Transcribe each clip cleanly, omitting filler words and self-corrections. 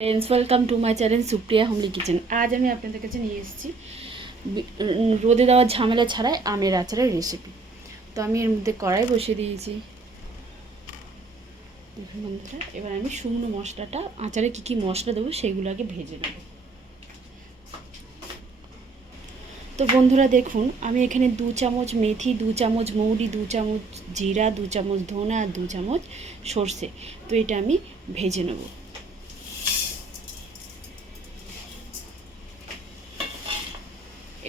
Friends welcome to my channel Supriya Homely Kitchen. आज আমি আপনাদের কাছে নিয়ে এসেছি রোদে দেওয়ার ঝামেলা ছাড়াই আমের আচারের রেসিপি। তো আমি এর মধ্যে কড়াই বসিয়ে দিয়েছি। দেখুন বন্ধুরা, এবার আমি শুকনো মশলাটা আচারে কী কী মশলা দেবো সেগুলো আগে ভেজে নেব। তো বন্ধুরা দেখুন, আমি এখানে 2 চামচ মেথি, 2 চামচ মৌরি, 2 চামচ জিরা, 2 চামচ ধনে আর 2 চামচ সর্ষে, তো এটা আমি ভেজে নেব।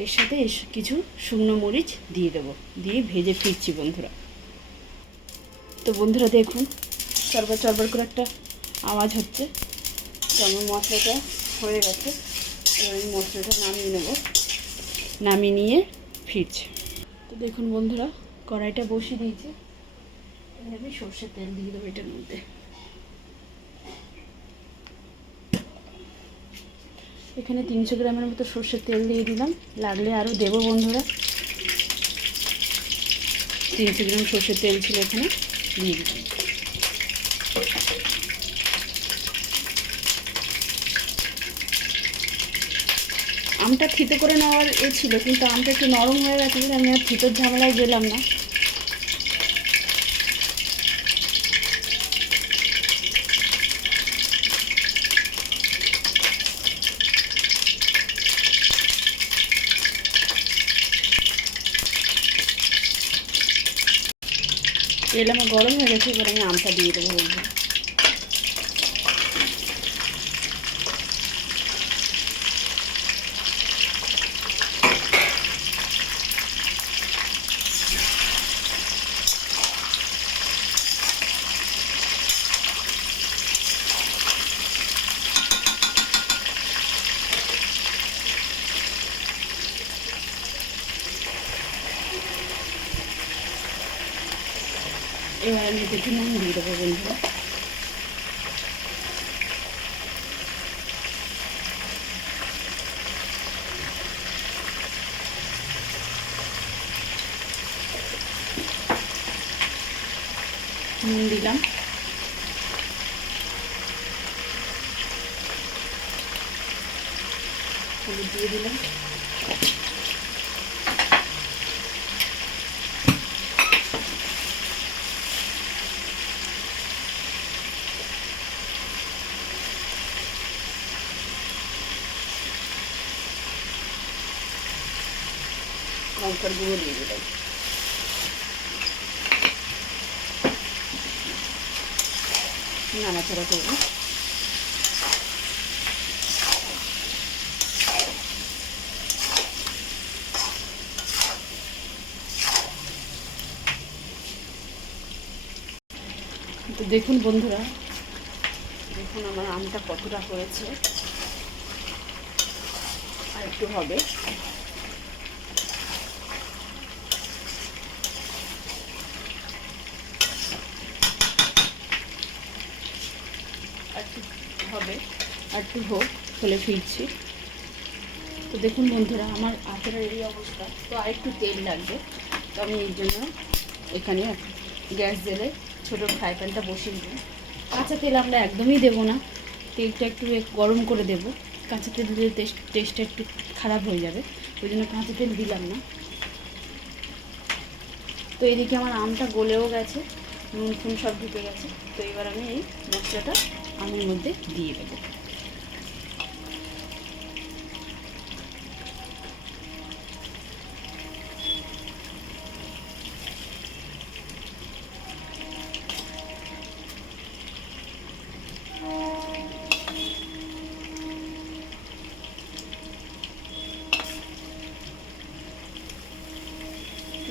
এর সাথে কিছু শুকনো মরিচ দিয়ে দেবো, দিয়ে ভেজে ফিরছি বন্ধুরা। তো বন্ধুরা দেখুন, চরবার চরবার করে একটা আওয়াজ হচ্ছে। তো আমার মশলাটা হয়ে গেছে, এবার আমি মশলাটা নামিয়ে নেব, নামিয়ে নিয়ে ফিরছি। তো দেখুন বন্ধুরা, কড়াইটা বসিয়ে দিয়েছি, আমি সর্ষের তেল দিয়ে দেবো এটার মধ্যে। এখানে 300 গ্রামের মতো সর্ষের তেল দিয়ে দিলাম, লাগলে আরও দেবো বন্ধুরা। 300 গ্রাম সর্ষের তেল ছিল এখানে, দিয়ে দিলাম। আমটা থিতো করে নেওয়ার ছিল, কিন্তু আমটা একটু নরম হয়ে গেছে বলে আমি আর থিতোর ঝামেলায় গেলাম না। তেল আমার গরম হয়ে গেছে, এবার আমি আমটা দিয়ে দেবো বন্ধুরা। এবার আমি দেখি নুন দিয়ে দেবো বন্ধুরা। নুন দিলাম, হলুদ দিয়ে দিলাম, লঙ্কার গুঁড়ো দিয়ে দিলাম, নাড়াচাড়া করবো। তো দেখুন বন্ধুরা, দেখুন আমার আমটা কতটা হয়েছে, আর একটু হবে। আর একটু হবে, আর একটু হোক, হলে ফিরছি। তো দেখুন বন্ধুরা, আমার আচারের এই অবস্থা। তো আর একটু তেল লাগবে, তো আমি এই জন্য এখানে গ্যাস জেলে ছোটো ফ্রাই প্যানটা বসিয়ে দেবো। কাঁচা তেল আমরা একদমই দেবো না, তেলটা একটু গরম করে দেব। কাঁচা তেল দিলে টেস্টটা একটু খারাপ হয়ে যাবে, ওই জন্য কাঁচা তেল দিলাম না। তো এদিকে আমার আমটা গলেও গেছে, নুন ফুন সব ঢুকে গেছে। তো এবার আমি এই মশলাটা আমের মধ্যে দিয়ে দেবো।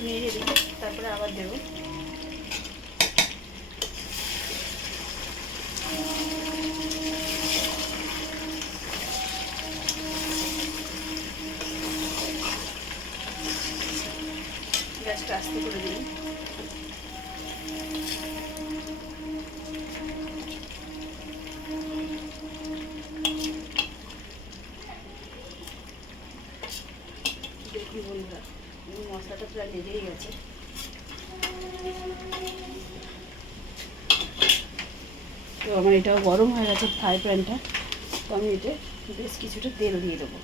নেড়ে দিই, তারপরে আবার দেবো। গ্যাসটা আস্তে করে দিই। দেখুন বন্ধুরা, মশলাটা প্রায় লেগেই গেছে। তো আমার এটাও গরম হয়ে গেছে ফ্রাই প্যানটা। তো আমি এতে বেশ কিছুটা তেল দিয়ে দেবো।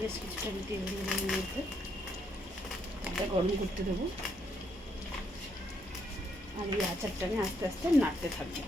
বেশ কিছুটা আমি তেল দিয়ে দেবো মধ্যে, তেলটা গরম করতে দেবো। আর এই আচারটা আমি আস্তে আস্তে নাড়তে থাকবো।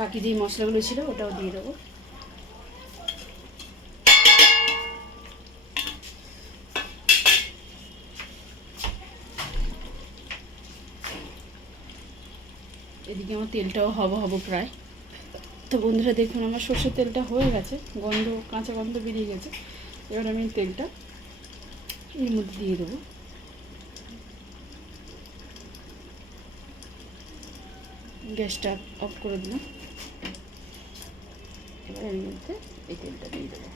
বাকি যে মশলাগুলো ছিল ওটাও দিয়ে দেবো। এদিকে আমার তেলটাও হবো প্রায়। তো বন্ধুরা দেখুন আমার সর্ষের তেলটা হয়ে গেছে, কাঁচা গন্ধ বেরিয়ে গেছে। এবার আমি তেলটা এর মধ্যে দিয়ে দেবো। গ্যাসটা অফ করে দিলাম। এবার এর মধ্যে এই তেলটা দিয়ে দেবো।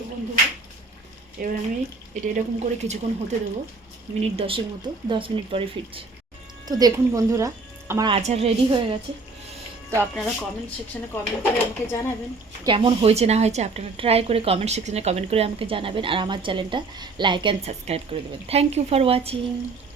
তো বন্ধুরা এবার আমি এটা এরকম করে কিছুক্ষণ হতে দেবো, মিনিট 10-এর মতো। 10 মিনিট পরে ফিরছি। তো দেখুন বন্ধুরা আমার আচার রেডি হয়ে গেছে। তো আপনারা কমেন্ট সেকশানে কমেন্ট করে আমাকে জানাবেন কেমন হয়েছে না হয়েছে। আপনারা ট্রাই করে কমেন্ট সেকশানে কমেন্ট করে আমাকে জানাবেন। আর আমার চ্যানেলটা লাইক অ্যান্ড সাবস্ক্রাইব করে দেবেন। Thank you for watching.